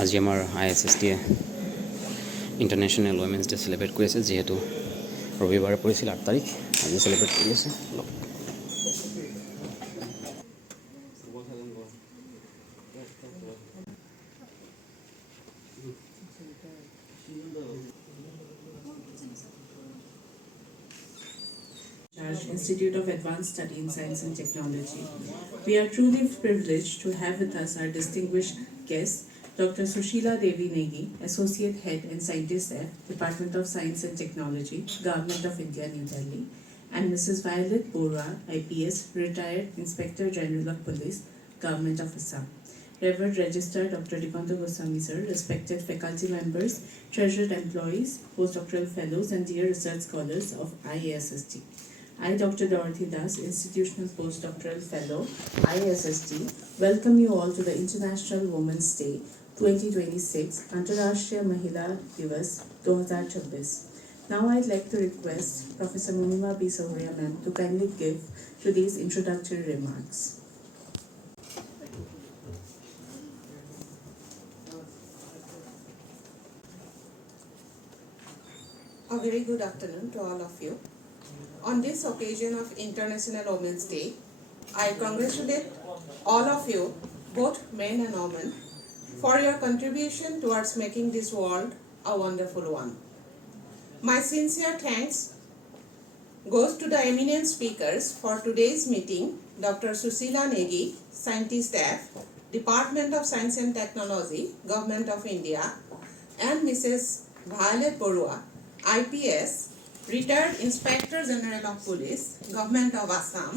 আজি আমাৰ IASSTয়ে international women's day celebrate কৰি আছে, যিহেতু ৰবিবাৰে পৰিছিল 8 তাৰিখ, আজি চেলিব্ৰেট কৰি আছে। Institute of Advanced Study in Science and Technology. We are truly privileged to have with us our distinguished guest, Dr. Susheela Devi Negi, Associate Head and Scientist at Department of Science and Technology, Government of India, New Delhi, and Mrs. Violet Baruah, IPS, Retired Inspector General of Police, Government of Assam. Reverend Registrar Dr. Assamese sir, respected faculty members, treasured employees, postdoctoral fellows, and dear research scholars of IASST. I, Dr. Dorothy Das, Institutional Postdoctoral Fellow, IASST, welcome you all to the International Women's Day 2026, Antarashtriya Mahila Divas 2026. Now I'd like to request Professor Munima B. Sohria ma'am to kindly give today's introductory remarks. A very good afternoon to all of you. On this occasion of International Women's Day, I congratulate all of you, both men and women, for your contribution towards making this world a wonderful one. My sincere thanks goes to the eminent speakers for today's meeting, Dr. Susheela Negi, Scientist Staff, Department of Science and Technology, Government of India, and Mrs. Violet Baruah, IPS, Retired Inspector General of Police, Government of Assam,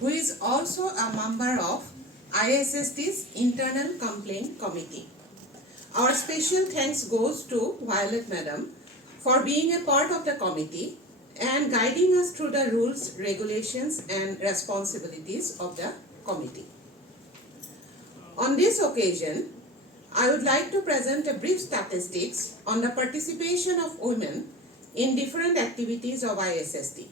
who is also a member of IASST's Internal Complaint Committee. Our special thanks goes to Violet Madam for being a part of the committee and guiding us through the rules, regulations, and responsibilities of the committee. On this occasion, I would like to present a brief statistics on the participation of women in different activities of IASST.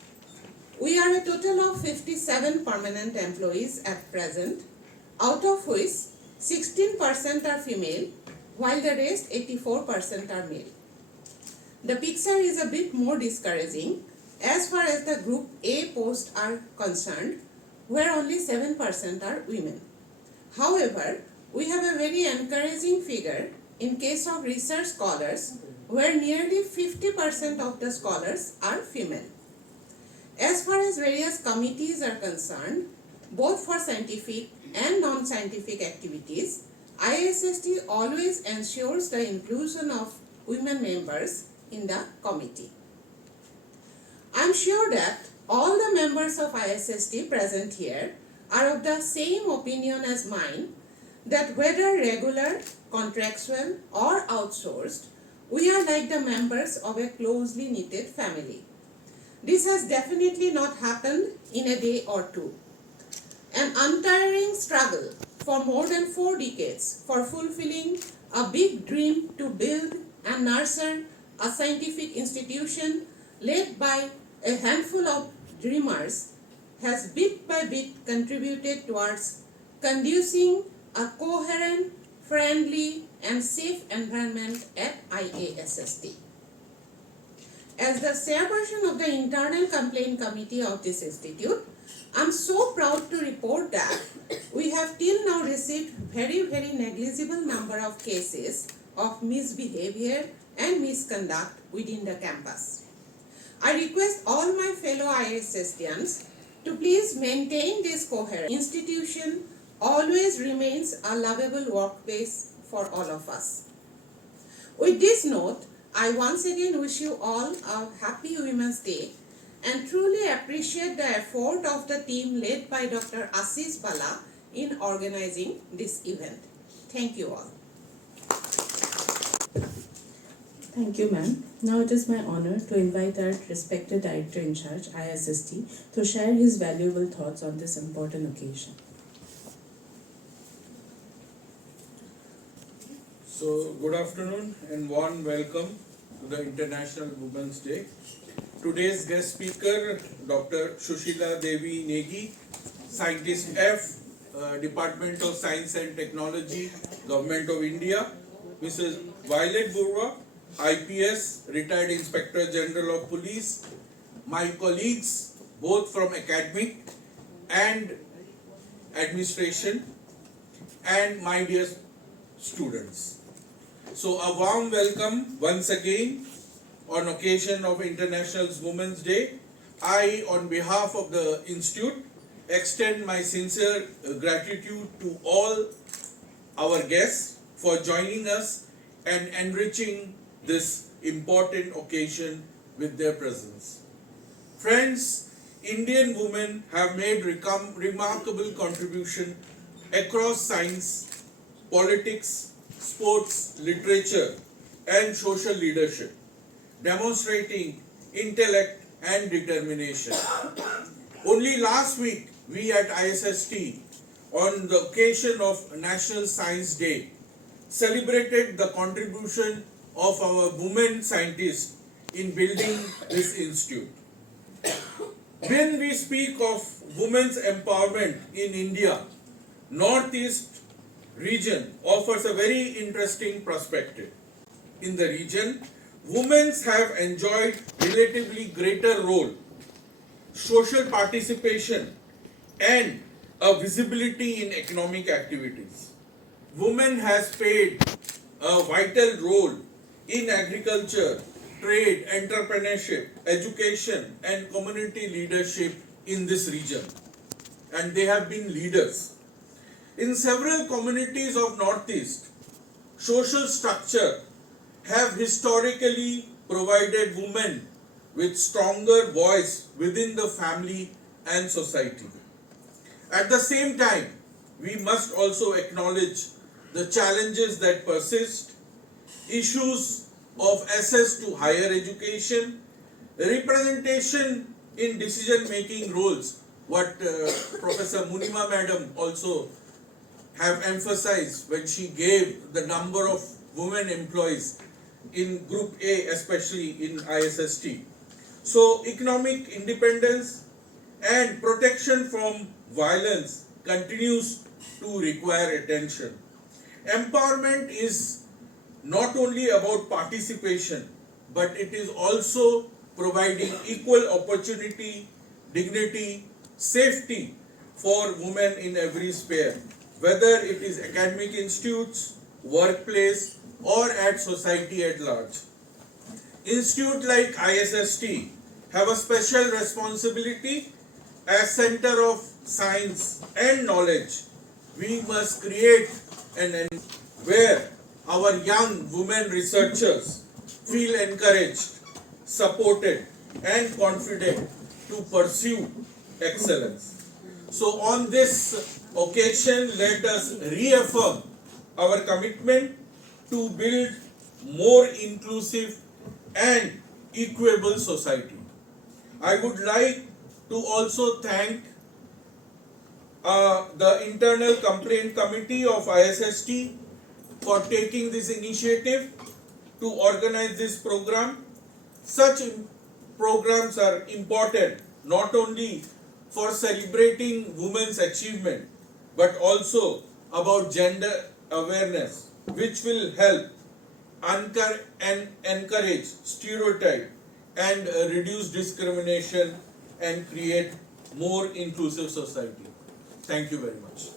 We are a total of 57 permanent employees at present, out of which 16% are female, while the rest 84% are male. The picture is a bit more discouraging as far as the Group A posts are concerned, where only 7% are women. However, we have a very encouraging figure in case of research scholars, where nearly 50% of the scholars are female. As far as various committees are concerned, both for scientific and non-scientific activities, IASST always ensures the inclusion of women members in the committee. I am sure that all the members of IASST present here are of the same opinion as mine, that whether regular, contractual, or outsourced, we are like the members of a closely knitted family. This has definitely not happened in a day or two. An untiring struggle for more than 4 decades for fulfilling a big dream to build and nurture a scientific institution led by a handful of dreamers has bit by bit contributed towards conducing a coherent, friendly, and safe environment at IASST. As the chairperson of the Internal Complaint Committee of this institute, I am so proud to report that we have till now received very negligible number of cases of misbehavior and misconduct within the campus. I request all my fellow IASSTians to please maintain this coherent institution always remains a lovable workplace for all of us. With this note, I once again wish you all a happy Women's Day and truly appreciate the effort of the team led by Dr. Ashish Bala in organizing this event. Thank you all. Thank you, ma'am. Now it is my honor to invite our respected Director in Charge, IASST, to share his valuable thoughts on this important occasion. So, good afternoon and warm welcome to the International Women's Day. Today's guest speaker, Dr. Susheela Devi Negi, Scientist F, Department of Science and Technology, Government of India. Mrs. Violet Baruah, IPS, Retired Inspector General of Police. My colleagues, both from academic and administration, and my dear students. So a warm welcome once again on occasion of International Women's Day. I, on behalf of the Institute, extend my sincere gratitude to all our guests for joining us and enriching this important occasion with their presence. Friends, Indian women have made remarkable contribution across science, politics, sports, literature, and social leadership, demonstrating intellect and determination. Only last week, we at IASST, on the occasion of National Science Day, celebrated the contribution of our women scientists in building this institute. When we speak of women's empowerment in India, Northeast region offers a very interesting perspective. In the region, women have enjoyed relatively greater role, social participation, and a visibility in economic activities. Women has played a vital role in agriculture, trade, entrepreneurship, education, and community leadership in this region. And they have been leaders. In several communities of Northeast, social structure have historically provided women with stronger voice within the family and society. At the same time, we must also acknowledge the challenges that persist, issues of access to higher education, representation in decision-making roles, what Professor Munima Madam also have emphasized when she gave the number of women employees in Group A, especially in ISST. So economic independence and protection from violence continues to require attention. Empowerment is not only about participation, but it is also providing equal opportunity, dignity, safety for women in every sphere, whether it is academic institutes, workplace, or at society at large. Institutes like ISST have a special responsibility as center of science and knowledge. We must create an environment where our young women researchers feel encouraged, supported, and confident to pursue excellence. So on this occasion, let us reaffirm our commitment to build more inclusive and equitable society. I would like to also thank the Internal Complaint Committee of ISST for taking this initiative to organize this program. Such programs are important not only for celebrating women's achievement, but also about gender awareness, which will help encourage stereotype and reduce discrimination and create more inclusive society. Thank you very much.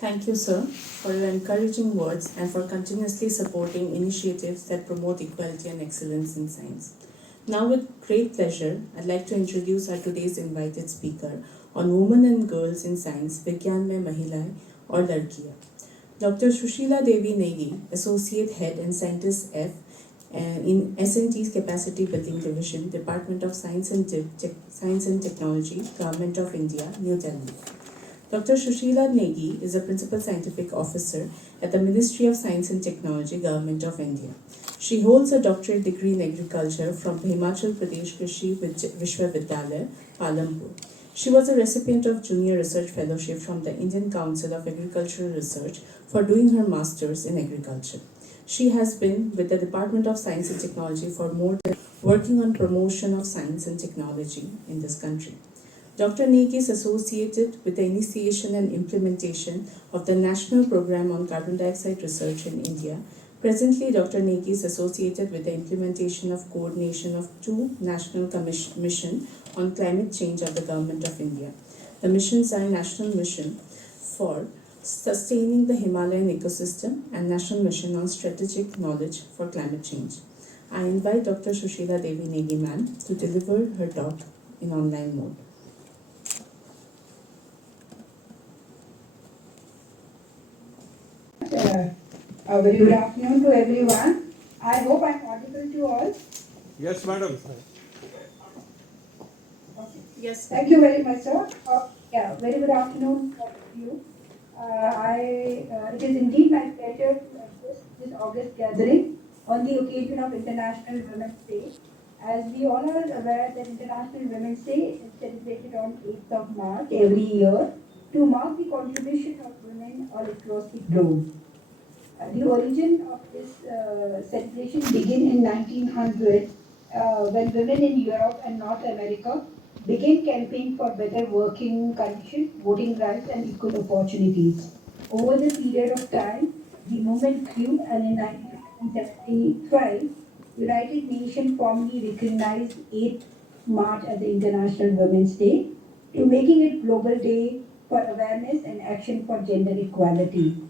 Thank you, sir, for your encouraging words and for continuously supporting initiatives that promote equality and excellence in science. Now, with great pleasure, I'd like to introduce our today's invited speaker on women and girls in science, Vigyan Mein Mahilaएं और लड़कियां. Dr. Susheela Devi Negi, Associate Head and Scientist F in S&T's Capacity Building Division, Department of Science and Technology, Government of India, New Delhi. Dr. Susheela Negi is a Principal Scientific Officer at the Ministry of Science and Technology, Government of India. She holds a doctorate degree in agriculture from Himachal Pradesh Krishi Vishwavidyalaya, Palampur. She was a recipient of Junior Research Fellowship from the Indian Council of Agricultural Research for doing her Masters in Agriculture. She has been with the Department of Science and Technology for more than working on promotion of science and technology in this country. Dr. Negi is associated with the initiation and implementation of the National Program on Carbon Dioxide Research in India. Presently, Dr. Negi is associated with the implementation of coordination of two national missions on climate change of the Government of India. The missions are National Mission for Sustaining the Himalayan Ecosystem and National Mission on Strategic Knowledge for Climate Change. I invite Dr. Susheela Devi Negi ma'am to deliver her talk in online mode. A very good afternoon to everyone. I hope I'm audible to all. Yes, madam. Yes. Thank you very much, sir. Very good afternoon to all of you. It is indeed my pleasure to address this August gathering on the occasion of International Women's Day. As we all are aware that International Women's Day is celebrated on 8th of March every year to mark the contribution of women all across the globe. The origin of this celebration began in 1900 when women in Europe and North America began campaigning for better working conditions, voting rights, and equal opportunities. Over the period of time, the movement grew, and in 1975, United Nations formally recognized 8th March as the International Women's Day, to making it Global Day for Awareness and Action for Gender Equality.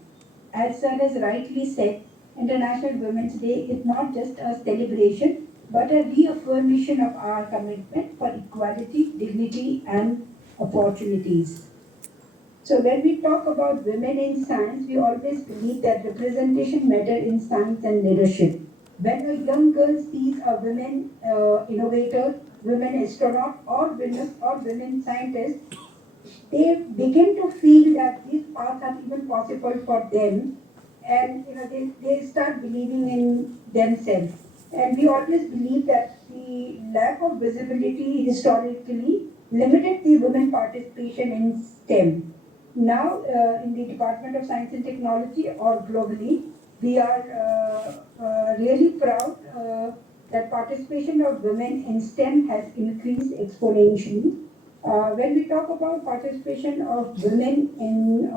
As Sir has rightly said, International Women's Day is not just a celebration, but a reaffirmation of our commitment for equality, dignity, and opportunities. So when we talk about women in science, we always believe that representation matters in science and leadership. When a young girl sees a women innovator, women astronaut, or women scientist, they begin to feel that these paths are even possible for them, and they start believing in themselves. And we always believe that the lack of visibility historically limited the women participation in STEM. Now, in the Department of Science and Technology or globally, we are really proud that participation of women in STEM has increased exponentially. When we talk about participation of women in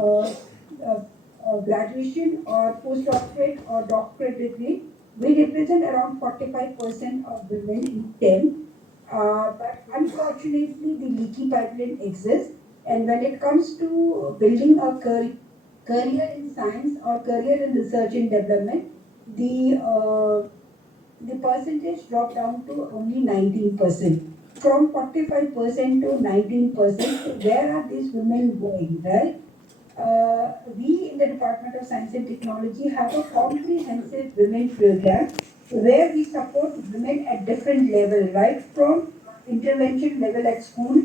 graduation or postdoctorate or doctorate degree, we represent around 45% of women in STEM. But unfortunately, the leaky pipeline exists. And when it comes to building a career in science or career in research and development, the percentage dropped down to only 19%. From 45% to 19%, where are these women going, right? We in the Department of Science and Technology have a comprehensive women program where we support women at different levels, right from intervention level at school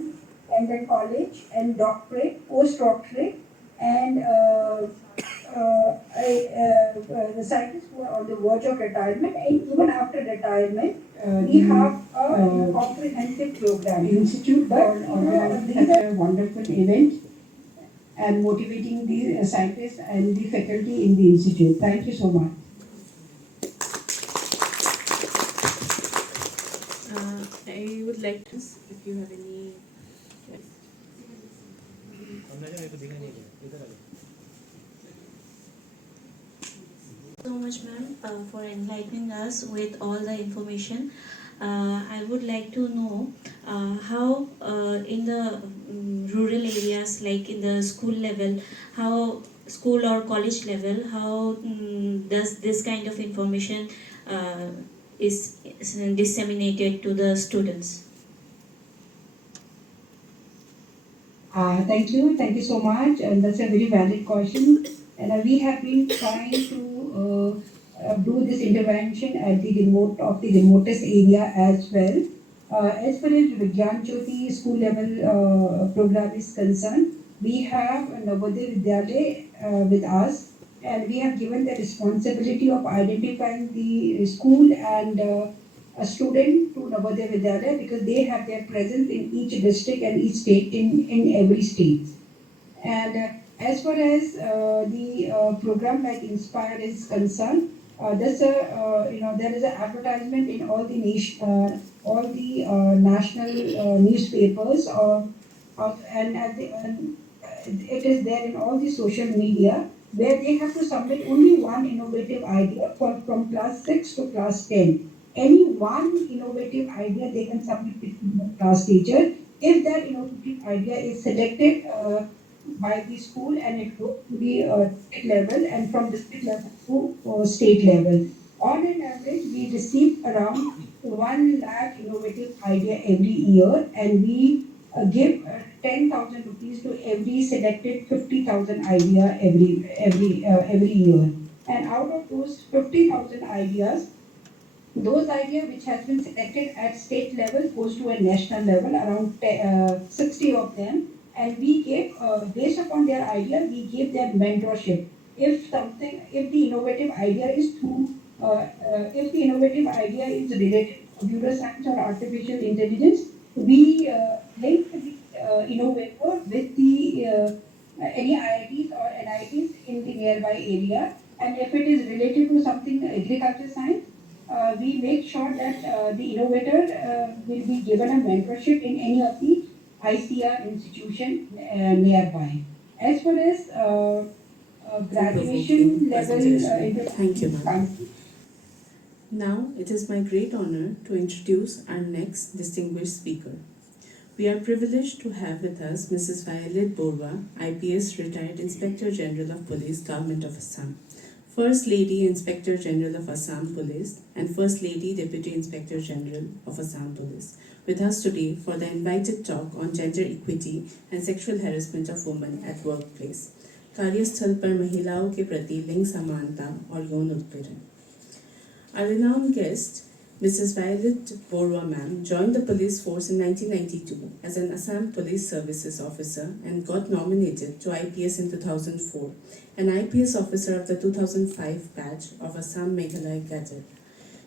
and then college and doctorate, postdoctorate, and the scientists who are on the verge of retirement, and even after retirement, we have a comprehensive program. Institute for organizing such a wonderful event and motivating the scientists and the faculty in the institute. Thank you so much. I would like to, if you have any. So much, ma'am, for enlightening us with all the information. I would like to know how in the rural areas, like in the school level, how school or college level, how does this kind of information is disseminated to the students? Thank you so much, and that's a very valid question. And we have been trying to do this intervention at the remotest area as well. As far as Vigyan Jyoti school level program is concerned, we have Navodaya Vidyalaya with us, and we have given the responsibility of identifying the school and a student to Navodaya Vidyalaya, because they have their presence in each district and each state, in every state. And as far as the program like Inspire is concerned, there is an advertisement in all the national newspapers, and it is there in all the social media, where they have to submit only one innovative idea from class 6 to class 10. Any one innovative idea they can submit it to the class teacher. If that innovative idea is selected by the school, and it goes to the district level, and from district level to state level. On an average, we receive around 1 lakh innovative idea every year, and we give 10,000 rupees to every selected 50,000 idea every year. And out of those 50,000 ideas, those ideas which has been selected at state level goes to a national level, around 60 of them, and we give, based upon their idea, we give them mentorship. If the innovative idea is related to computer science or artificial intelligence, we link the innovator with the any IITs or NITs in the nearby area. And if it is related to something agriculture science, we make sure that the innovator will be given a mentorship in any of the ICR institution nearby. As far as graduation level, Thank you, ma'am. Now, it is my great honor to introduce our next distinguished speaker. We are privileged to have with us Mrs. Violet Baruah, IPS Retired Inspector General of Police, Government of Assam, First Lady Inspector General of Assam Police, and First Lady Deputy Inspector General of Assam Police, with us today for the invited talk on gender equity and sexual harassment of women at workplace. कार्यस्थल पर महिलाओं के प्रति लिंग समानता और यौन उत्पीड़न. Our renowned guest, Mrs. Violet Baruah ma'am, joined the police force in 1992 as an Assam Police Services officer and got nominated to IPS in 2004, an IPS officer of the 2005 batch of Assam Meghalaya Cadet.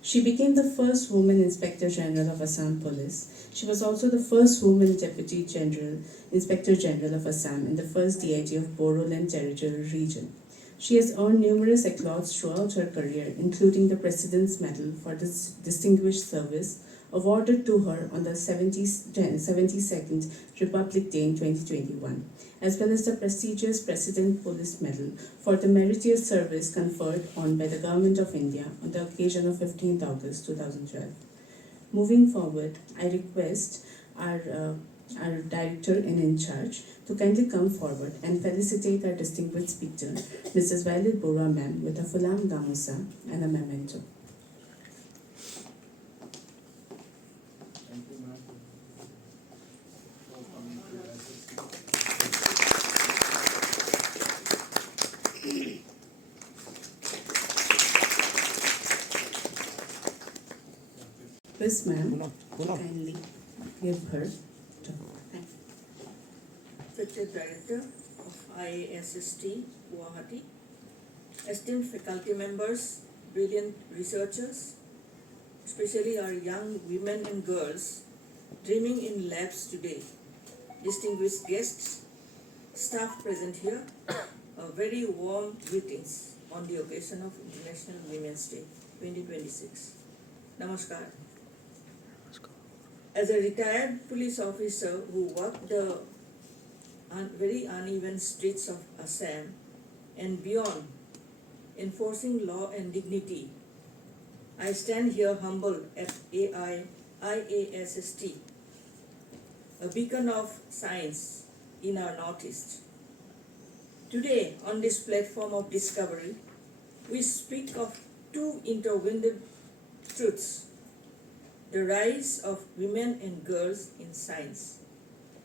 She became the first woman Inspector General of Assam Police. She was also the first woman Deputy General, Inspector General of Assam and the first DIG of Bodoland Territorial region. She has earned numerous accolades throughout her career, including the President's Medal for Distinguished Service, awarded to her on the 72nd Republic Day in 2021, as well as the prestigious President Police Medal for the meritorious service conferred on by the Government of India on the occasion of 15th August 2012. Moving forward, I request our Director in charge to kindly come forward and felicitate our distinguished speaker, Mrs. Violet Baruah ma'am, with a fulam gamusa and a memento. Thank you, ma'am. Please, ma'am, kindly give her talk. Executive Director of IASST Guwahati, esteemed faculty members, brilliant researchers, especially our young women and girls dreaming in labs today, distinguished guests, staff present here, a very warm greetings on the occasion of International Women's Day 2026. Namaskar. As a retired police officer who worked the very uneven streets of Assam and beyond, enforcing law and dignity, I stand here humbled at IASST, a beacon of science in our Northeast. Today, on this platform of discovery, we speak of two intertwined truths: the rise of women and girls in science,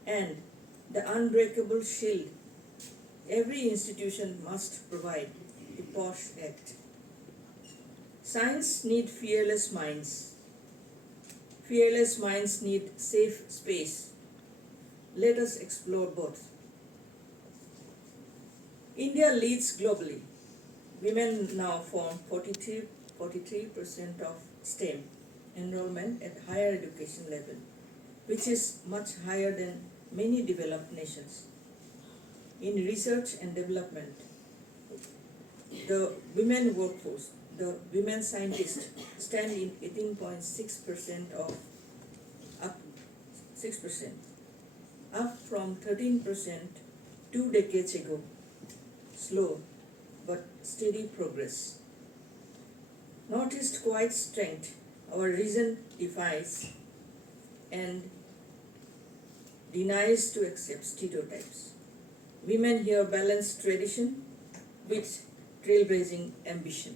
and the unbreakable shield every institution must provide, the POSH Act. Science needs fearless minds. Fearless minds need safe space. Let us explore both. India leads globally. Women now form 43% of STEM enrollment at higher education level, which is much higher than many developed nations. In research and development, the women workforce, the women scientists stand in 18.6% of up 6%, up from 13% 2 decades ago. Slow but steady progress. Northeast quite strength, our region defies and denies to accept stereotypes. Women here balance tradition with trailblazing ambition.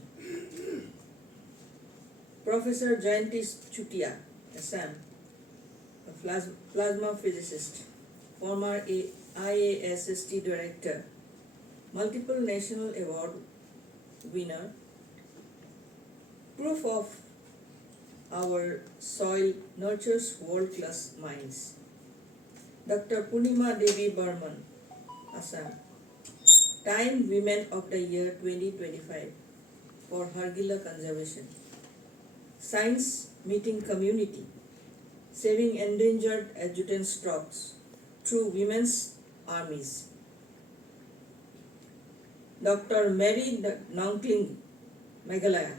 Professor Jayanti Chutia, Assam, a plasma physicist, former IASST director, multiple national award winner, proof of our soil nurtures world-class minds. Dr. Purnima Devi Burman, Assam, Time Women of the Year 2025 for Hargila Conservation. Science Meeting Community, saving endangered adjutant stocks through women's armies. Dr. Mary Nongkling, Meghalaya,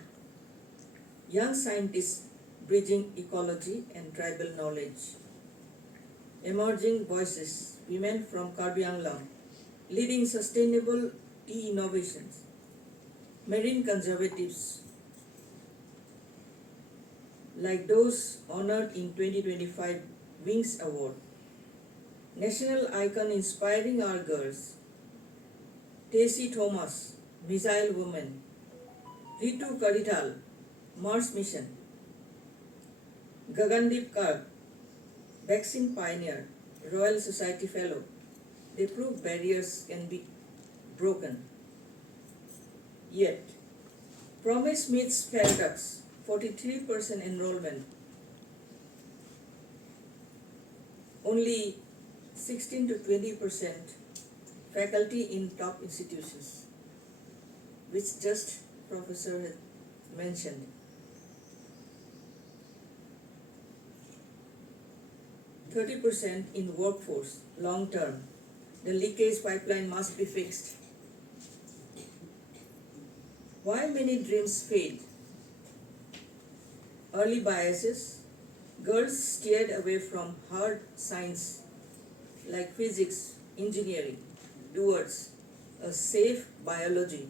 young scientists bridging ecology and tribal knowledge. Emerging voices, women from Karbi Anglong, leading sustainable tea innovations. Marine conservatives, like those honored in 2025 Wings Award. National icon inspiring our girls. Tessie Thomas, Missile Woman. Ritu Karidhal, Mars Mission. Gagandeep Karg, Vaccine Pioneer, Royal Society Fellow. They prove barriers can be broken. Yet, promise meets paradox, 43% enrollment. Only 16 to 20% faculty in top institutions, which just Professor has mentioned. 30% in workforce, long term. The leakage pipeline must be fixed. Why many dreams fade? Early biases. Girls steered away from hard science like physics, engineering, towards a safe biology.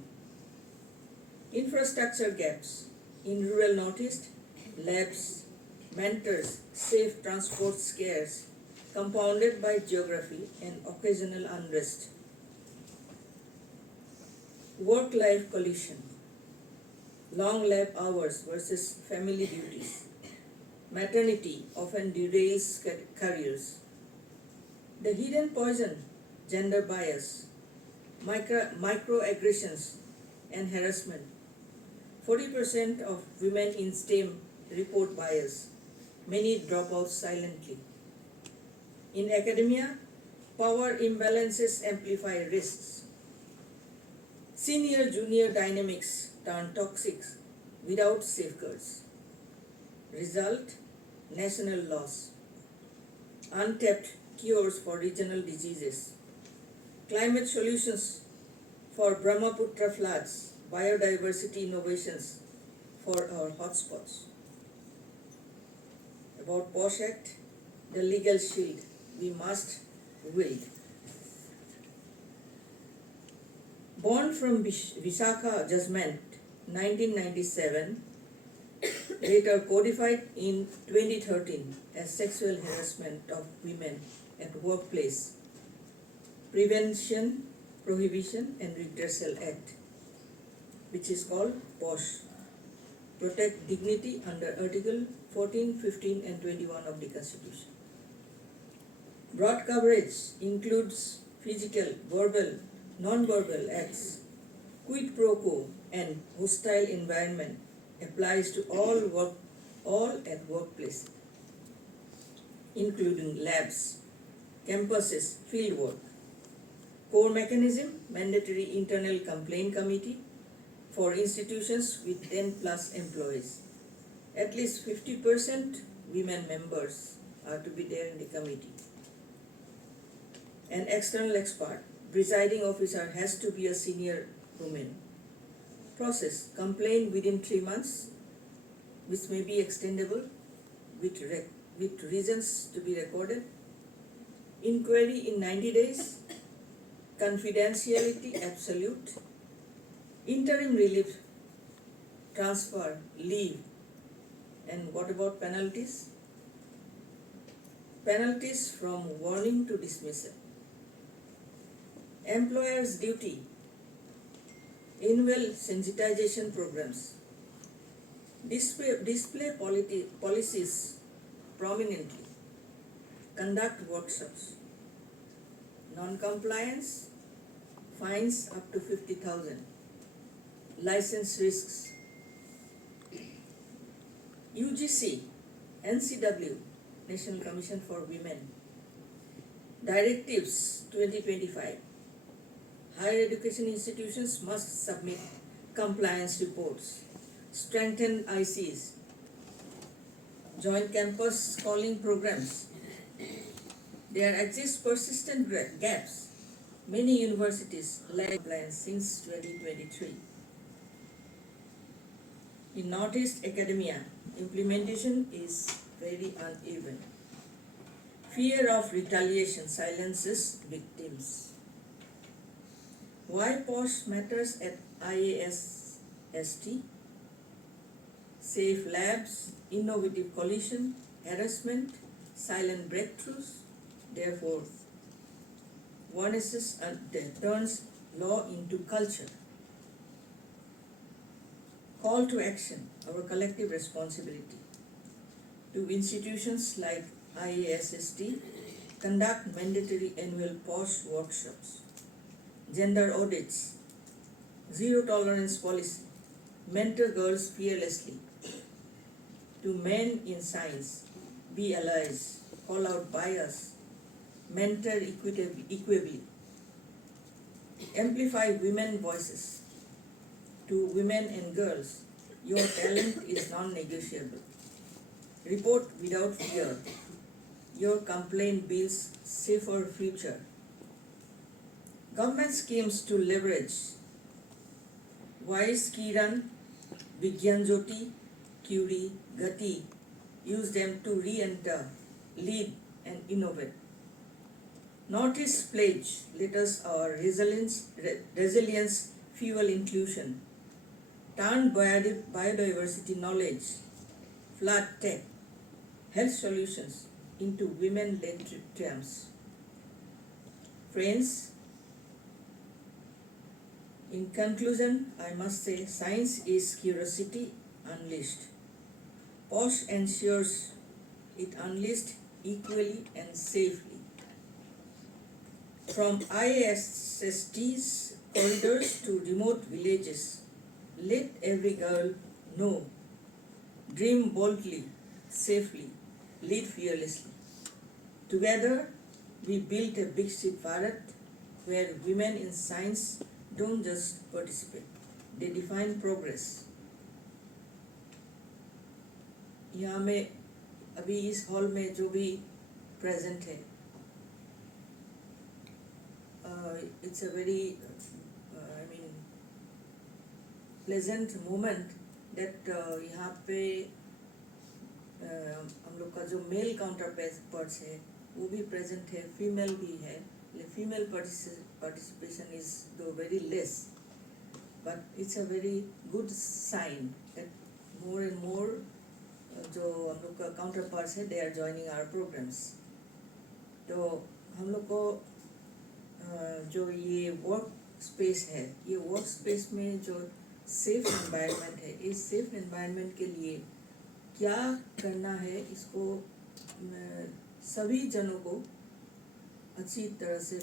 Infrastructure gaps. In rural Northeast, labs, mentors, safe transport scarce, compounded by geography and occasional unrest. Work-life collision. Long lab hours versus family duties. Maternity often derails careers. The hidden poison, gender bias, microaggressions and harassment. 40% of women in STEM report bias. Many drop out silently. In academia, power imbalances amplify risks. Senior-junior dynamics turn toxic without safeguards. Result, national loss. Untapped cures for regional diseases. Climate solutions for Brahmaputra floods. Biodiversity innovations for our hotspots. About POSH Act, the legal shield we must wield. Born from Visakha Judgment 1997, later codified in 2013 as Sexual Harassment of Women at Workplace, Prevention, Prohibition and Redressal Act, which is called POSH, Protect Dignity under Article 14, 15 and 21 of the Constitution. Broad coverage includes physical, verbal, non-verbal acts. Quid pro quo and hostile environment applies to all at workplace, including labs, campuses, fieldwork. Core mechanism, mandatory internal complaint committee for institutions with 10 plus employees. At least 50% women members are to be there in the committee. An external expert, presiding officer has to be a senior woman. Process: complaint within 3 months, which may be extendable with reasons to be recorded. Inquiry in 90 days. Confidentiality absolute. Interim relief, transfer, leave. And what about penalties? Penalties from warning to dismissal. Employer's duty. Annual sensitization programs. Display policies prominently. Conduct workshops. Non-compliance, fines up to 50,000. License risks. UGC, NCW, National Commission for Women. Directives 2025. Higher education institutions must submit compliance reports. Strengthen ICs. Joint campus calling programs. There exist persistent gaps. Many universities lack compliance since 2023. In Northeast academia, implementation is very uneven. Fear of retaliation silences victims. Why POSH matters at IASST? Safe labs, innovative collision, harassment, silent breakthroughs. Therefore, oneness turns law into culture. Call to action, our collective responsibility. To institutions like IASST, conduct mandatory annual POSH workshops. Gender audits, zero tolerance policy, mentor girls fearlessly. To men in science, be allies, call out bias, mentor equitably. Amplify women voices. To women and girls, your talent is non-negotiable. Report without fear. Your complaint builds safer future. Government schemes to leverage. Wise Kiran, Vigyan Jyoti, Curie, Gati, use them to re-enter, lead and innovate. Northeast Pledge, let us our resilience fuel inclusion. Turn biodiversity knowledge, flood tech, health solutions into women-led triumphs. Friends, in conclusion, I must say science is curiosity unleashed. POSH ensures it unleashed equally and safely. From IASST's corridors to remote villages, let every girl know. Dream boldly, safely, lead fearlessly. Together, we built a big ship Bharat where women in science don't just participate, they define progress. यहाँ में अभी इस hall में जो भी present है, it's a very pleasant moment that यहाँ पे हम लोग का जो male counterparts है वो भी present है, female भी है. Female participation is though very less, but it's a very good sign that more and more जो हम लोग का counterparts है they are joining our programs. तो हम लोग को जो ये work space है, ये work space में जो safe environment है, इस safe environment के लिए क्या करना है इसको सभी जनों को अच्छी तरह से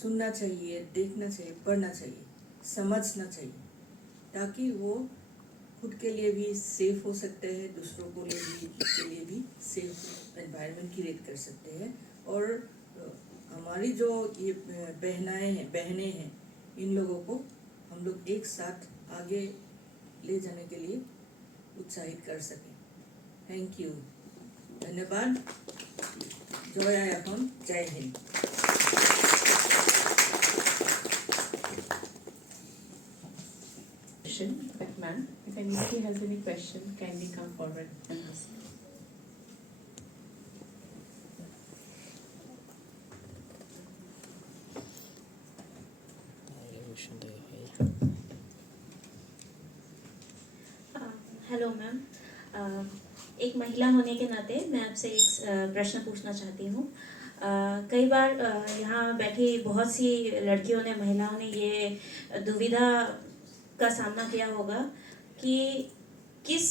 सुनना चाहिए, देखना चाहिए, पढ़ना चाहिए, समझना चाहिए, ताकि वो खुद के लिए भी सेफ हो सकते हैं, दूसरों को के लिए भी सेफ एनवायरनमेंट क्रिएट कर सकते हैं. और हमारी जो ये बहनें हैं इन लोगों को हम लोग एक साथ आगे ले जाने के लिए उत्साहित कर सकें. Thank you. धन्यवाद. जय आयापन. जय Hind. session with ma'am. If anybody has any question, kindly come forward and ask. Hello ma'am, एक महिला होने के नाते मैं आपसे एक प्रश्न पूछना चाहती हूँ। कई बार यहाँ बैठी बहुत सी लड़कियों ने, महिलाओं ने ये दुविधा का सामना किया होगा कि किस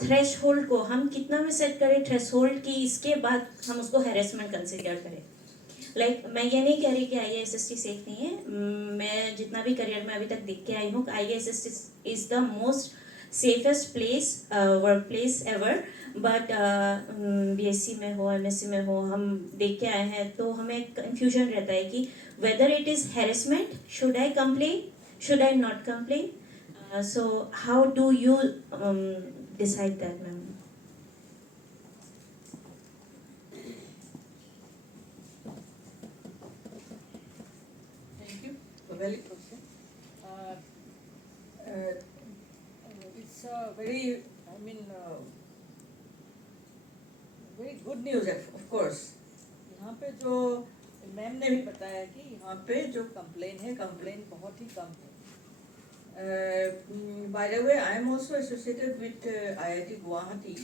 थ्रेशहोल्ड को हम कितना में सेट करें थ्रेशहोल्ड की, इसके बाद हम उसको हैरेसमेंट कंसिडर करें। मैं ये नहीं कह रही कि IASST सेफ नहीं है। मैं जितना भी करियर में अभी तक देख के आई हूँ, IASST is the most safest place, work place ever. But BSc में हो, MSc में हो, हम देख के आए हैं तो हमें कन्फ्यूजन रहता है कि whether it is harassment, should I complain, should I not complain. So how do you decide that ma'am? Thank you. A valid question. It's a very, very good news, of course. यहाँ पे जो ma'am ने भी बताया कि यहाँ पे जो कंप्लेन है, कंप्लेन बहुत ही कम है. By the way, I am also associated with IIT Guwahati,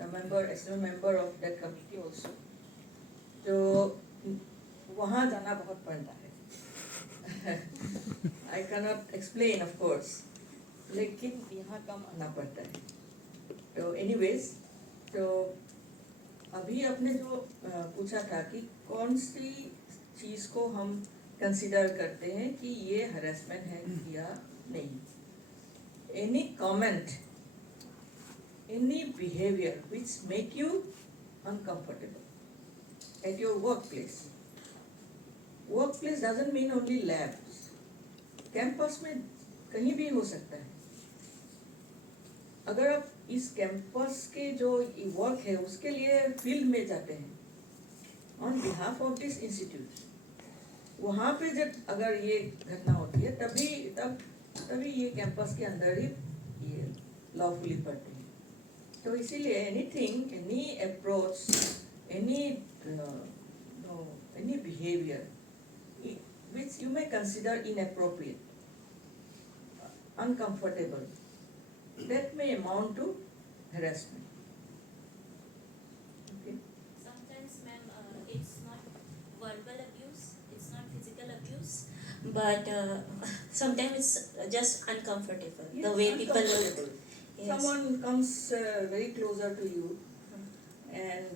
a member of that committee also. तो वहाँ जाना बहुत पड़ता है. I cannot explain, of course. लेकिन यहाँ कम आना पड़ता है. तो anyways, तो अभी आपने जो पूछा था कि कौन सी चीज़ को हम कंसिडर करते हैं कि ये हरासमेंट है या नहीं. Any comment, any behavior which make you uncomfortable at your workplace. Workplace doesn't mean only labs. Campus में कहीं भी हो सकता है. अगर आप इस कैंपस के जो वर्क है उसके लिए फील्ड में जाते हैं on behalf of this institute, वहाँ पे जब अगर ये घटना होती है तभी ये कैंपस के अंदर ही ये लॉफुली पड़ते हैं. तो इसीलिए anything, any approach, any behaviour which you may consider inappropriate, uncomfortable, that may amount to harassment. Okay. Sometimes, ma'am, it's not verbal abuse, it's not physical abuse, but sometimes it's just uncomfortable. Yes, the way people uncomfortable. Yes. Someone comes very closer to you and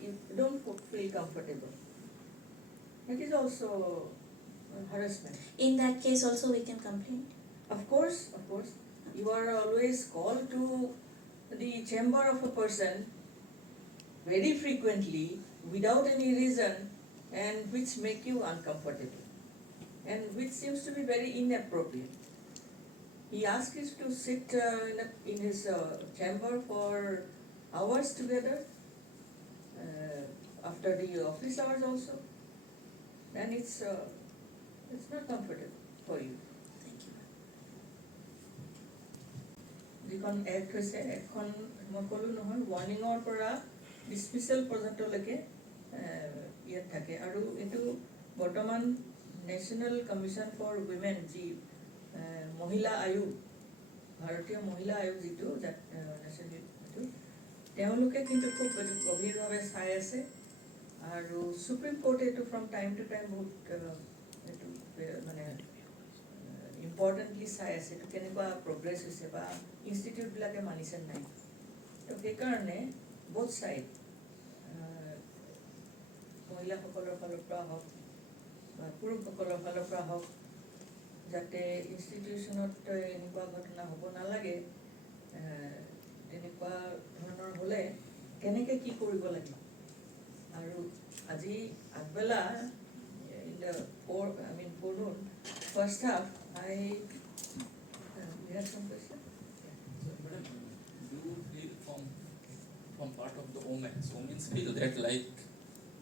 you don't feel comfortable. It is also harassment. In that case also we can complain. Of course. You are always called to the chamber of a person very frequently without any reason, and which make you uncomfortable and which seems to be very inappropriate. He asks you to sit in his chamber for hours together after the office hours also. And it's not comfortable for you. Thank you. যিখন act হৈছে, এখন মই ক'লো নহয়, ৱাৰ্ণিঙৰ পৰা ডিছমিছাল পৰ্যন্তলৈকে ইয়াত থাকে. আৰু এইটো বৰ্তমান নেশ্যনেল কমিশ্যন ফৰ উইমেন, যি মহিলা আয়োগ, ভাৰতীয় মহিলা আয়োগ যিটো নেশ্যনেল, তেওঁলোকে কিন্তু খুব গভীৰভাৱে চাই আছে. আৰু সুপ্ৰিম কোৰ্টে এইটো ফ্ৰম টাইম টু টাইম বহুত এইটো মানে ইম্পৰ্টেণ্টলি চাই আছে, এইটো কেনেকুৱা প্ৰগ্ৰেছ হৈছে বা ইনষ্টিটিউটবিলাকে মানিছে নাই. তো সেইকাৰণে বহুত চাইড, মহিলাসকলৰ ফালৰ পৰা হওক বা পুৰুষসকলৰ ফালৰ পৰা হওক, যাতে ইনষ্টিটিউশ্যনত এনেকুৱা ঘটনা হ'ব নালাগে, তেনেকুৱা ধৰণৰ হ'লে কেনেকৈ কি কৰিব লাগে. আৰু আজি আগবেলা in the forenoon, first half, we had some question. So, madam, do you feel from part of the women's feel that like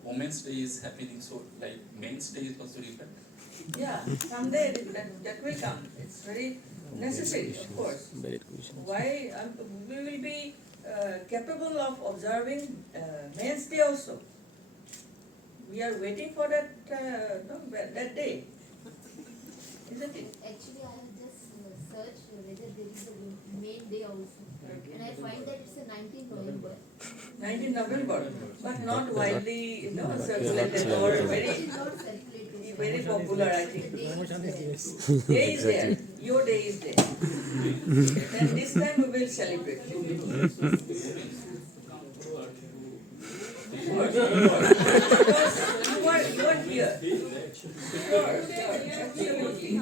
Women's Day is happening, so like Men's Day is also different? Yeah, someday that will come. It's very necessary, of course. Why we will be capable of observing Men's Day also. We are waiting for that no, that day, isn't it? Actually, I have just searched whether there is a main day also, and I find that it's a 19th November. 19 November, but not widely, circulated or It very is not circulated. very popular, I think. The day is there. Day is there. Your day is there. And this time we will celebrate. Because you are here. Sure, absolutely.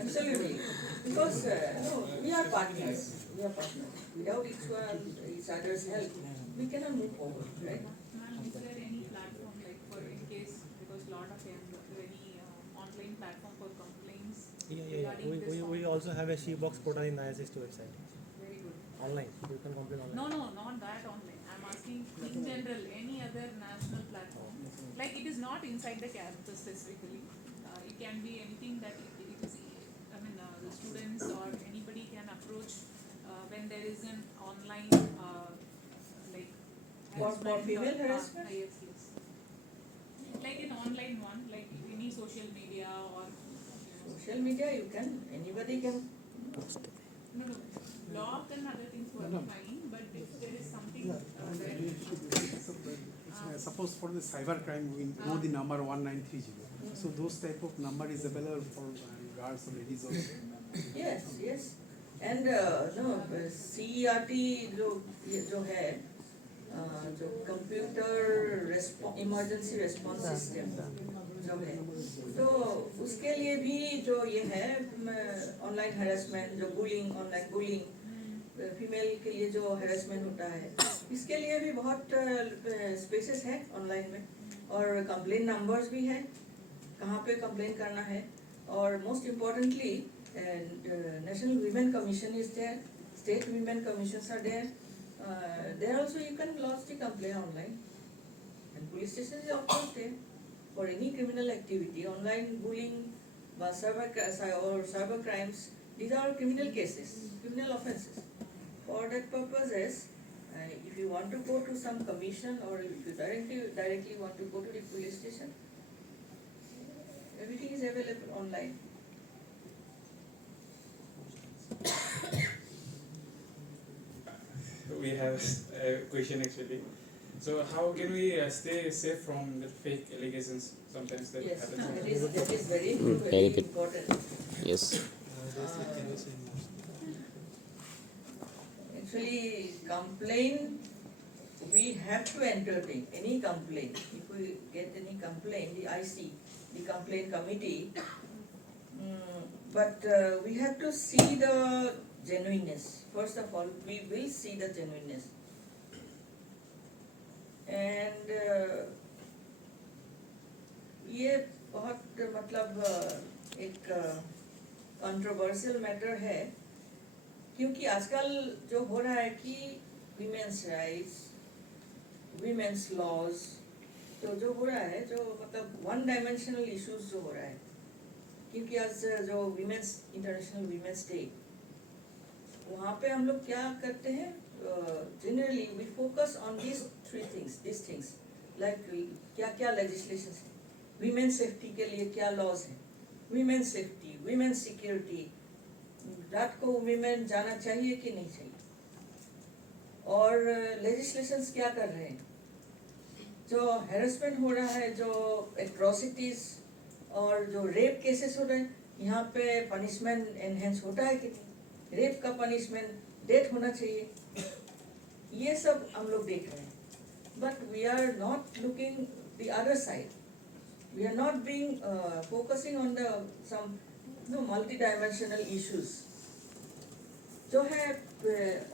Absolutely. Because no, we are partners. We are partners. Without each other's help, we cannot move forward, right? Ma'am, is there any platform like for in case because lot of any online platform for complaints regarding this? We also have a she-box portal in IASST website. Very good. Online, you can complain online. No, not that online. I'm asking in general, any other national platform. Like it is not inside the campus specifically. It can be anything that it is, the students or anybody can approach when there is an online like For female harassment or- harassment? yes. Like an online one, like any social media or Social media, you can, anybody can. no, blog and other things were fine, but if there is something Suppose for the cyber crime, we know the number 1930. So those type of number is available for girls or ladies also. Yes. And CERT जो है जो computer emergency response system जो है तो उसके लिए भी जो ये है ऑनलाइन हैरेसमेंट जो बुलिंग ऑनलाइन बुलिंग फीमेल के लिए जो हैरेसमेंट होता है इसके लिए भी बहुत स्पेसेस है ऑनलाइन में और कंप्लेन नंबर्स भी है कहाँ पे कंप्लेन करना है और most importantly National Women Commission is there, state women commissions are there. There also you can lodge the complaint online. And police station is of course there for any criminal activity, online bullying, cyber crimes. These are criminal cases, criminal offences. For that purposes, if you want to go to some commission or if you directly want to go to the police station, everything is available online. We have a question actually. So how can we stay safe from the fake allegations sometimes that Yes, happen? that is very, very very good. important. Yes. Actually, complaint, we have to entertain any complaint. If we get any complaint, the IC, the complaint committee, but we have to see the genuineness. First of all, we will see the genuineness. And ये बहुत मतलब एक controversial matter है क्योंकि आजकल जो हो रहा है कि women's rights, women's laws, तो जो हो रहा है जो मतलब one dimensional issues जो हो रहा है क्योंकि आज जो women's international women's day वहाँ पे हम लोग क्या करते हैं generally we focus on these things like क्या क्या legislations है women's safety के लिए क्या laws हैं women's safety, women's security रात को women जाना चाहिए कि नहीं चाहिए और legislations क्या कर रहे हैं जो harassment हो रहा है जो atrocities और जो rape cases हो रहे हैं यहाँ पे punishment enhance होता है कि नहीं रेप का पनिशमेंट डेथ होना चाहिए ये सब हम लोग देख रहे हैं but we are not looking the other side we are not being focusing on the some multi dimensional issues जो है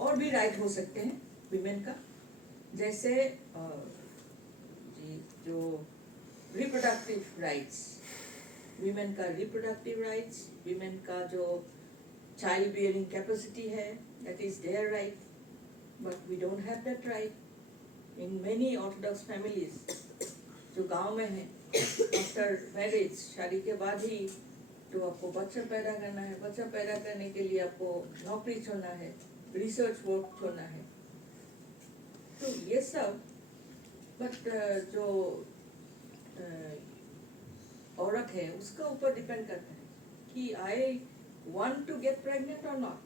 और भी राइट हो सकते हैं विमेन का जैसे जो रिप्रोडक्टिव राइट्स विमेन का रिप्रोडक्टिव राइट्स विमेन का जो child bearing capacity है that is their right but we don't have that right in many orthodox families जो गांव में है, आफ्टर मैरिज, शादी के बाद ही तो आपको बच्चा पैदा करना है, बच्चा पैदा करने के लिए आपको नौकरी छोड़ना है, रिसर्च वर्क छोड़ना है, तो ये सब बट जो औरत है उसका ऊपर डिपेंड करता है कि आई want to get pregnant or not,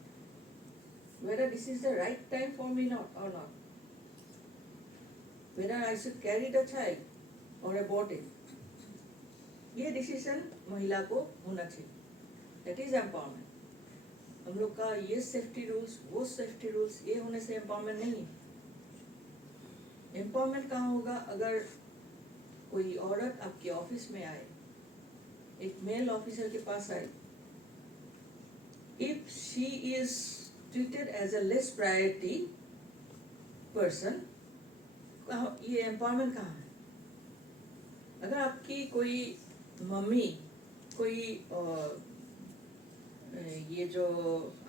whether this is the right time for me or not, whether I should carry the child or abort it. ये डिसीजन महिला को होना चाहिए. That is empowerment. हम लोग का ये सेफ्टी रूल्स, वो सेफ्टी रूल्स, ये होने से एम्पावरमेंट नहीं है. एम्पावरमेंट कहाँ होगा? अगर कोई औरत आपके ऑफिस में आए, एक मेल ऑफिसर के पास आए, if she is treated as a less priority person, ये एम्पावरमेंट कहाँ है? अगर आपकी कोई मम्मी कोई ये जो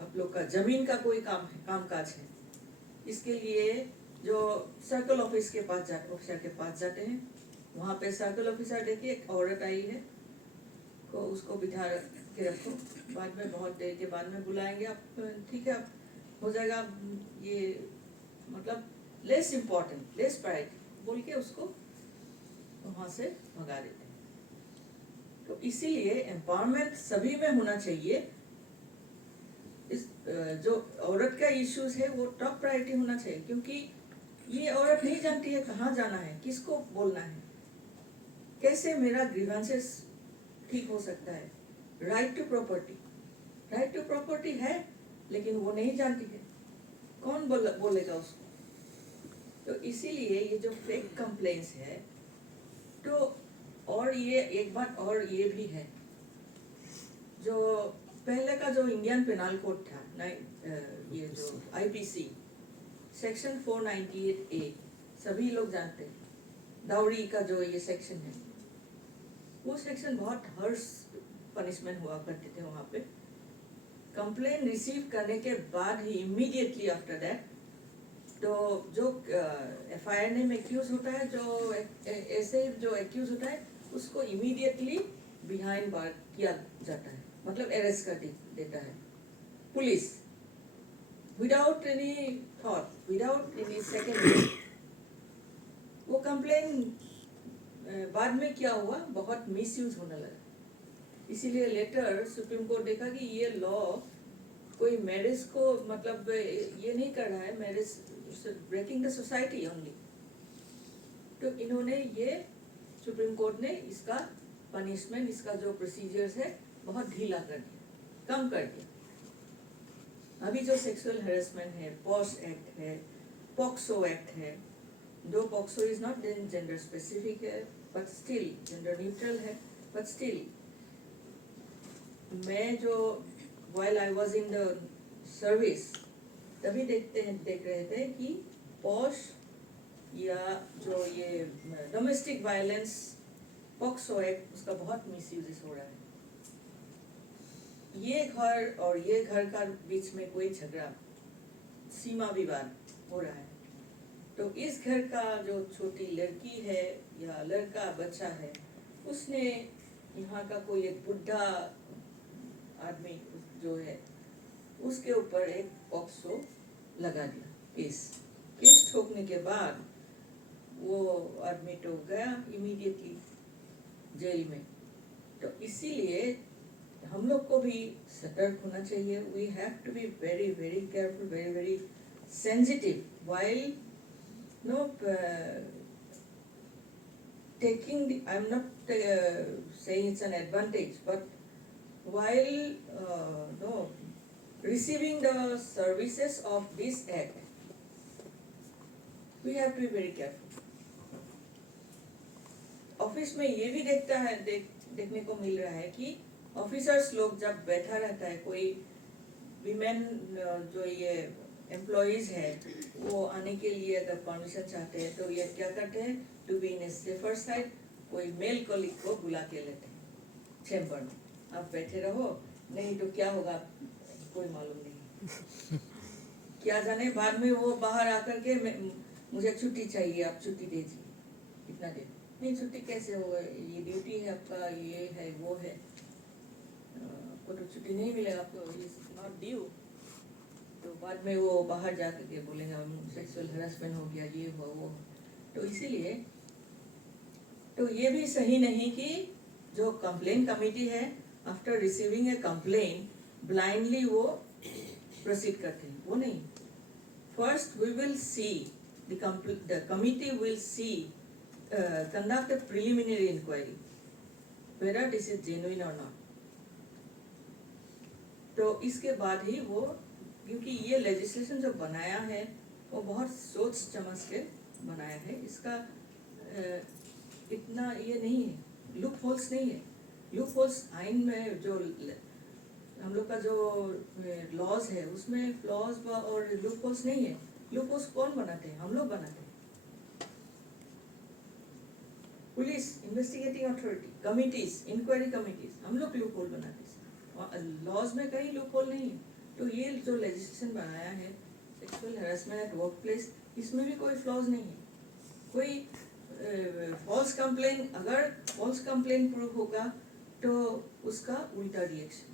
आप लोग का जमीन का कोई कामकाज है, इसके लिए जो सर्कल ऑफिस के पास जाते हैं, वहाँ पे सर्कल ऑफिसर देखिए एक औरत आई है, को उसको बिठा के रखो, बाद में बहुत देर के बाद में बुलाएंगे, आप ठीक है आप हो जाएगा, ये मतलब लेस इम्पोर्टेंट, लेस प्रायोरिटी बोल के उसको वहाँ से भगा देते हैं. तो इसीलिए एम्पावरमेंट सभी में होना चाहिए. इस जो औरत का इश्यूज है वो टॉप प्रायोरिटी होना चाहिए, क्योंकि ये औरत नहीं जानती है कहाँ जाना है, किसको बोलना है, कैसे मेरा ग्रीवेंसेस ठीक हो सकता है. राइट टू प्रॉपर्टी है, लेकिन वो नहीं जानती है, कौन बोलेगा उसको. तो इसीलिए ये जो फेक कंप्लेंट्स है, तो और ये एक बात और ये भी है, जो पहले का जो इंडियन पेनल कोड था, ये जो आईपीसी सेक्शन 498A, सभी लोग जानते हैं, डाउरी का जो ये सेक्शन है, वो सेक्शन बहुत हर्ष पनिशमेंट हुआ करते थे वहाँ पे. कंप्लेन रिसीव करने के बाद ही इमीडिएटली आफ्टर दैट, तो जो एफआईआर में एक्यूज होता है, जो ऐसे जो एक्यूज होता है, उसको इमीडिएटली बिहाइंड बार किया जाता है, मतलब अरेस्ट कर देता है police, without any thought, without any second. वो कंप्लेन बाद में क्या हुआ, बहुत मिसयूज होने लगा. इसीलिए लेटर सुप्रीम कोर्ट देखा कि ये लॉ कोई मैरिज को मतलब ये नहीं कर रहा है, marriage breaking the society only. तो इन्होंने ये सुप्रीम कोर्ट ने इसका पनिशमेंट, इसका जो प्रोसीजर्स है बहुत ढीला कर दिया, कम कर दिया. अभी जो सेक्सुअल हैरेसमेंट है, पॉस एक्ट है, पॉक्सो एक्ट है, दो POCSO is not gender specific है, बट स्टिल जेंडर न्यूट्रल है, बट स्टिल मैं जो while I was in the service तभी देख रहे थे कि पॉश या जो ये डोमेस्टिक वायलेंस पॉक्सो एक्ट, उसका बहुत मिसयूज हो रहा है. ये घर और ये घर का बीच में कोई झगड़ा, सीमा विवाद हो रहा है, तो इस घर का जो छोटी लड़की है या लड़का बच्चा है, उसने यहाँ का कोई एक बुढ़ा आदमी जो है उसके ऊपर एक पॉक्सो लगा दिया. केस ठोकने के बाद वो आदमी तो गया इमीडिएटली जेल में. तो इसीलिए हम लोग को भी सतर्क होना चाहिए. We have to be very very careful, very very sensitive while taking the, I'm not saying it's an advantage, but while receiving the services of this act, we have to be very careful. Office में ये भी देखने को मिल रहा है कि officers लोग जब बैठा रहता है, कोई विमेन जो ये एम्प्लॉइज है वो आने के लिए अगर परमिशन चाहते हैं, तो ये क्या करते हैं, to be in a safer side, कोई मेल कलीग को बुला के लेते हैं चैम्बर में, आप बैठे रहो, नहीं तो क्या होगा कोई मालूम नहीं. क्या जाने बाद में वो बाहर आकर के मुझे छुट्टी चाहिए, आप छुट्टी दीजिए, इतना देर. नहीं छुट्टी कैसे होगा, ये ड्यूटी है आपका, ये है वो है, आपको तो छुट्टी नहीं मिलेगा, आपको इज नॉट ड्यू। तो बाद में वो बाहर जा करके बोलेंगे हम सेक्सुअल हरासमेंट हो गया, ये हुआ वो। तो इसीलिए तो ये भी सही नहीं कि जो कंप्लेन कमेटी है after receiving a complaint blindly वो प्रोसीड करते हैं, वो नहीं। First we will see the committee will see conduct a preliminary inquiry whether this is genuine or not। तो इसके बाद ही वो, क्योंकि ये लेजिस्लेशन जो बनाया है वो बहुत सोच समझ के बनाया है, इसका इतना ये नहीं है, लूप होल्स नहीं है। लूप होल्स आइन में जो हम लोग का जो लॉज है उसमें फ्लॉज और लूप होल्स नहीं है। लूप होल्स कौन बनाते हैं? हम लोग बनाते हैं। Police, investigating authority, committees, inquiry committees, हम लोग लूप होल बनाते हैं। लॉज में कहीं लूप होल नहीं है। तो ये जो लेजिस्लेशन बनाया है sexual harassment at work place, इसमें भी कोई फ्लॉज नहीं है। कोई फॉल्स कंप्लेन, अगर फॉल्स कंप्लेन प्रूव होगा तो उसका उल्टा रिएक्शन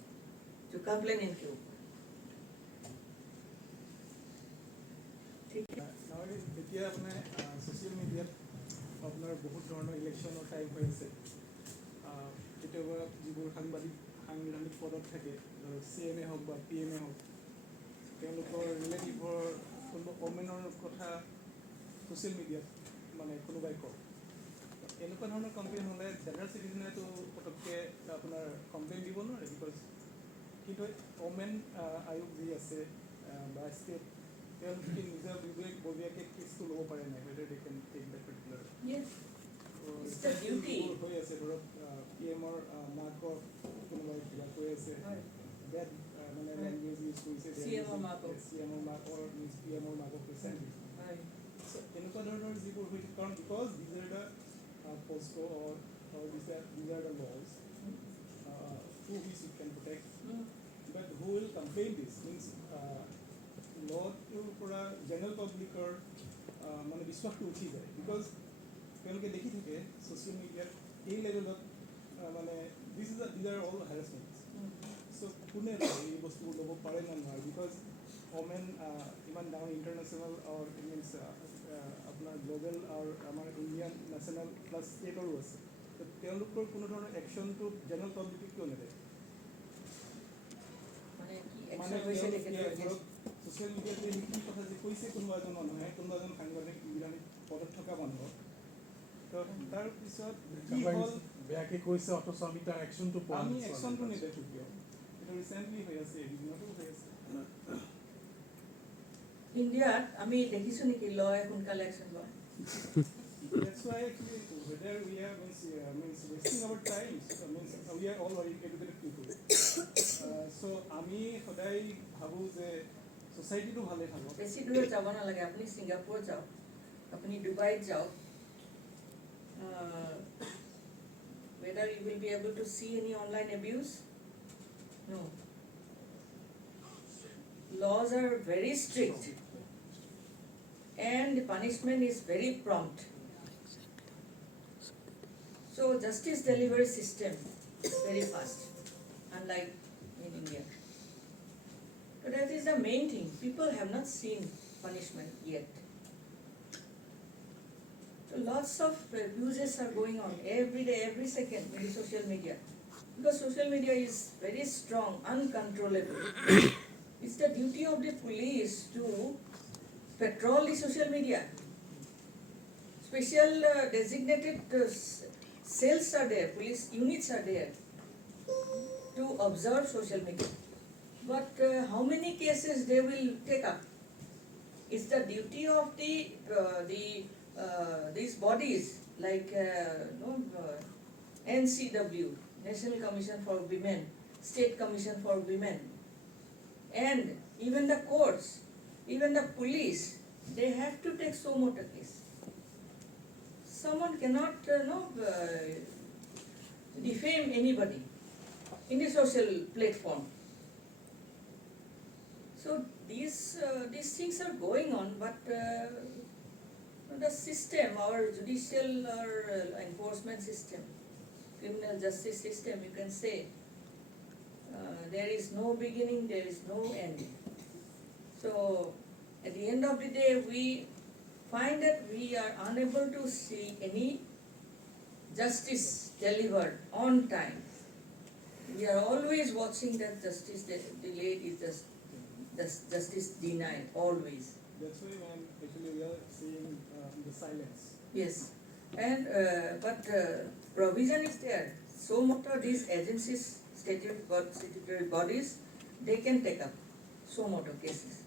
जो कंप्लेनेंट के ऊपर। ठीक है। এতিয়া আপোনাৰ ছ'চিয়েল মিডিয়াত আপোনাৰ বহুত ধৰণৰ ইলেকশ্যনৰ টাইম হৈ আছে। কেতিয়াবা যিবোৰ সাংবিধানিক পদত থাকে, ধৰক CM হওক বা PM হওক, তেওঁলোকৰ ৰিলেটিভৰ কোনোবা কমেণ্টৰ কথা ছ'চিয়েল মিডিয়াত মানে কোনোবাই কয়। এনেকুৱা ধৰণৰ কমপ্লেইন হ'লে জেনেৰেল চিটিজেনেতো পটককৈ আপোনাৰ কমপ্লেইন দিব নোৱাৰে, বিকজ কিন্তু কমেণ্ট আয়োগ যি আছে বা ষ্টেট, তেওঁলোকে নিজৰ ববীয়াকৈ কেছটো ল'ব পাৰে নাই, whether they can take that particular হৈ আছে। ধৰক PM-ৰ মাকক কোনোবাই কিবা কৈ আছে, বেড মানে লেংগুৱেজ ইউজ কৰিছে, CM-ৰ মাকৰ মিছ PM-ৰ মাকক কৈছে। এনেকুৱা ধৰণৰ যিবোৰ হৈ থাকে, কাৰণ because these are the POSCO or these are the laws through which you can protect, but who will complain this means lawটোৰ পৰা জেনেৰেল পাব্লিকৰ মানে বিশ্বাসটো উঠি যায়, বিকজ তেওঁলোকে দেখি থাকে ছ'চিয়েল মিডিয়াত এই লেভেলত মানে দিজ আৰ অল হেৰাছমেণ্ট। চ' কোনে এই বস্তুবোৰ ল'ব পাৰে নে নোৱাৰে, বিকজ ওমেন ইমান ডাঙৰ ইণ্টাৰনেশ্যনেল মিনছ আপোনাৰ গ্ল'বেল আৰু আমাৰ ইণ্ডিয়ান নেশ্যনেল প্লাছ ষ্টেটৰো আছে। তো তেওঁলোকৰ কোনো ধৰণৰ একশ্যনটো জেনেৰেল পাব্লিকে কিয় নেদেখে? মানে ধৰক ছ'চিয়েল মিডিয়াতে কি কথা যে কৈছে কোনোবা এজন মানুহে, কোনোবা এজন সাংবাদিক বিধানিক পদত থকা মানুহক, তো তাৰপিছত বেয়াকৈ কৈছে অথচ আমি তাৰ একশ্যনটো আমি একশ্যনটো নেদেখোঁ কিয়? এইটো ৰিচেণ্টলি হৈ আছে, এদিনতো হৈ আছে। ইণ্ডিয়াত আমি দেখিছোঁ নেকি ল সোনকালে একশ্যন লয়? That's why actually whether we are means wasting our time, means we are all very educated people. So আমি সদায় ভাবোঁ যে সোসাইটিটো ভালে থাকক। বেছি দূৰত যাব নালাগে, আপুনি ছিংগাপুৰ যাওক, আপুনি ডুবাইত যাওক, whether you will be able to see any online abuse? No. Laws are very strict and the punishment is very prompt. So justice delivery system is very fast, unlike in India. So that is the main thing. People have not seen punishment yet. So lots of abuses are going on every day, every second in social media. Because social media is very strong, uncontrollable. It's the duty of the police to patrol the social media. Special designated cells are there, police units are there to observe social media. But how many cases they will take up? It's the duty of these bodies like NCW, National Commission for Women, State Commission for Women, and even the courts, even the police, they have to take so much of this. Someone cannot defame anybody in the social platform. So these things are going on, but the system, our judicial or enforcement system, criminal justice system, you can say there is no beginning, there is no end. So at the end of the day, we find that we are unable to see any justice delivered on time. We are always watching that justice delayed is justice denied, always. That's why actually we are seeing the silence. Yes, and but provision is there. So much of these agencies, statutory bodies, they can take up so much of cases.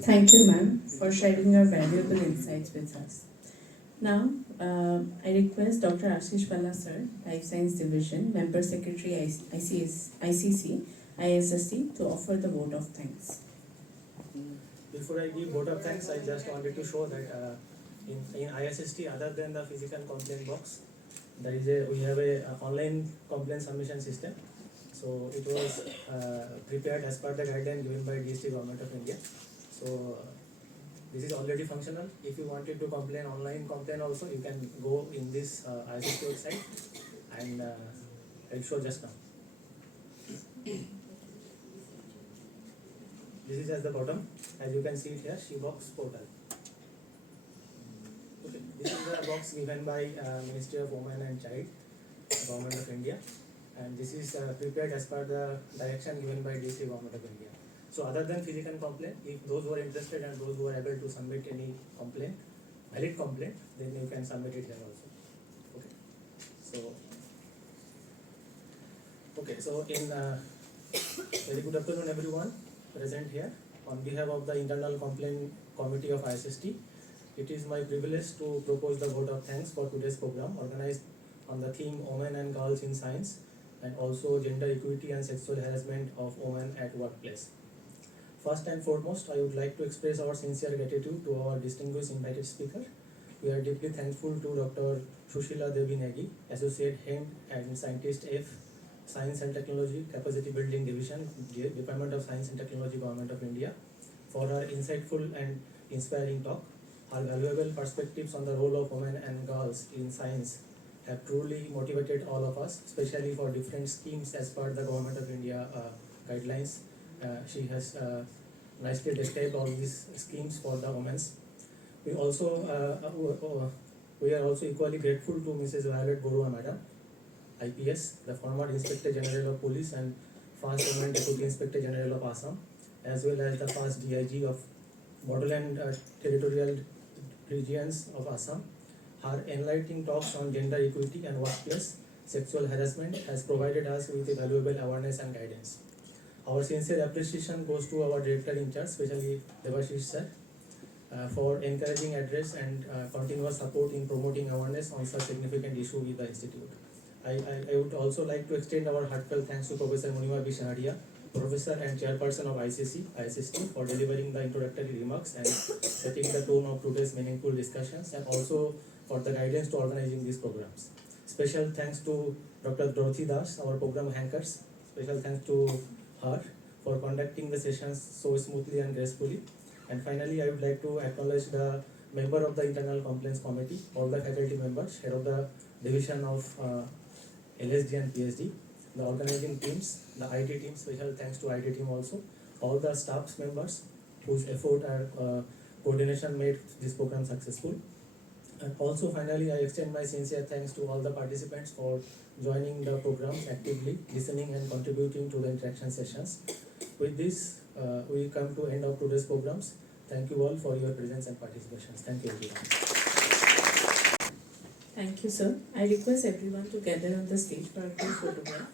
Thank you, ma'am, for sharing your valuable insights with us. Now, I request Dr. Ashish Palla, sir, Life Science Division, Member Secretary ICC, IASST, to offer the vote of thanks. Before I give vote of thanks, I just wanted to show that in IASST, other than the physical complaint box, we have a online complaint submission system. So it was prepared as per the guideline given by DST Government of India. So this is already functional. If you wanted to complain online complaint also, you can go in this IASST website, and I'll show just now. This is at the bottom, as you can see it here, SHEBox portal. Okay. This is the box given by Ministry of Women and Child, Government of India, and this is prepared as per the direction given by DST Government of India. So other than physical complaint, if those who are interested and those who are able to submit any complaint, valid complaint, then you can submit it here also. Okay. So in very good afternoon everyone present here. On behalf of the Internal Complaint Committee of IASST, it is my privilege to propose the vote of thanks for today's program organized on the theme Women and Girls in Science, and also gender equity and sexual harassment of women at workplace. First and foremost, I would like to express our sincere gratitude to our distinguished invited speaker. We are deeply thankful to Dr. Susheela Devi Negi, Associate Head and Scientist F, Science and Technology Capacity Building Division, Department of Science and Technology, Government of India, for her insightful and inspiring talk. Her valuable perspectives on the role of women and girls in science have truly motivated all of us, especially for different schemes as per the Government of India guidelines. She has nicely described all these schemes for the women. We are also equally grateful to Mrs. Baruah Madam, IPS, the former Inspector General of Police and first woman Deputy Inspector General of Assam, as well as the first DIG of Bodoland Territorial regions of Assam. Her enlightening talks on gender equity and workplace sexual harassment has provided us with a valuable awareness and guidance. Our sincere appreciation goes to our Director in charge, especially Devashish sir, for encouraging address and continuous support in promoting awareness on such significant issue with the Institute. I would also like to extend our heartfelt thanks to Professor Munima B. Shaharia, Professor and Chairperson of ISST, for delivering the introductory remarks and setting the tone of today's meaningful discussions, and also for the guidance to organizing these programs. Special thanks to Dr. Dorothy Das, our program anchors. Special thanks to her for conducting the sessions so smoothly and gracefully. And finally, I would like to acknowledge the member of the Internal Complaints Committee, all the faculty members, head of the division of LSD and PhD, the organizing teams, the IT team, special thanks to IT team also, all the staff members whose effort and coordination made this program successful. And also finally, I extend my sincere thanks to all the participants for joining the programs actively, listening and contributing to the interaction sessions. With this, we come to end of today's programs. Thank you all for your presence and participation. Thank you everyone. Thank you, sir. I request everyone to gather on the stage for a quick photograph.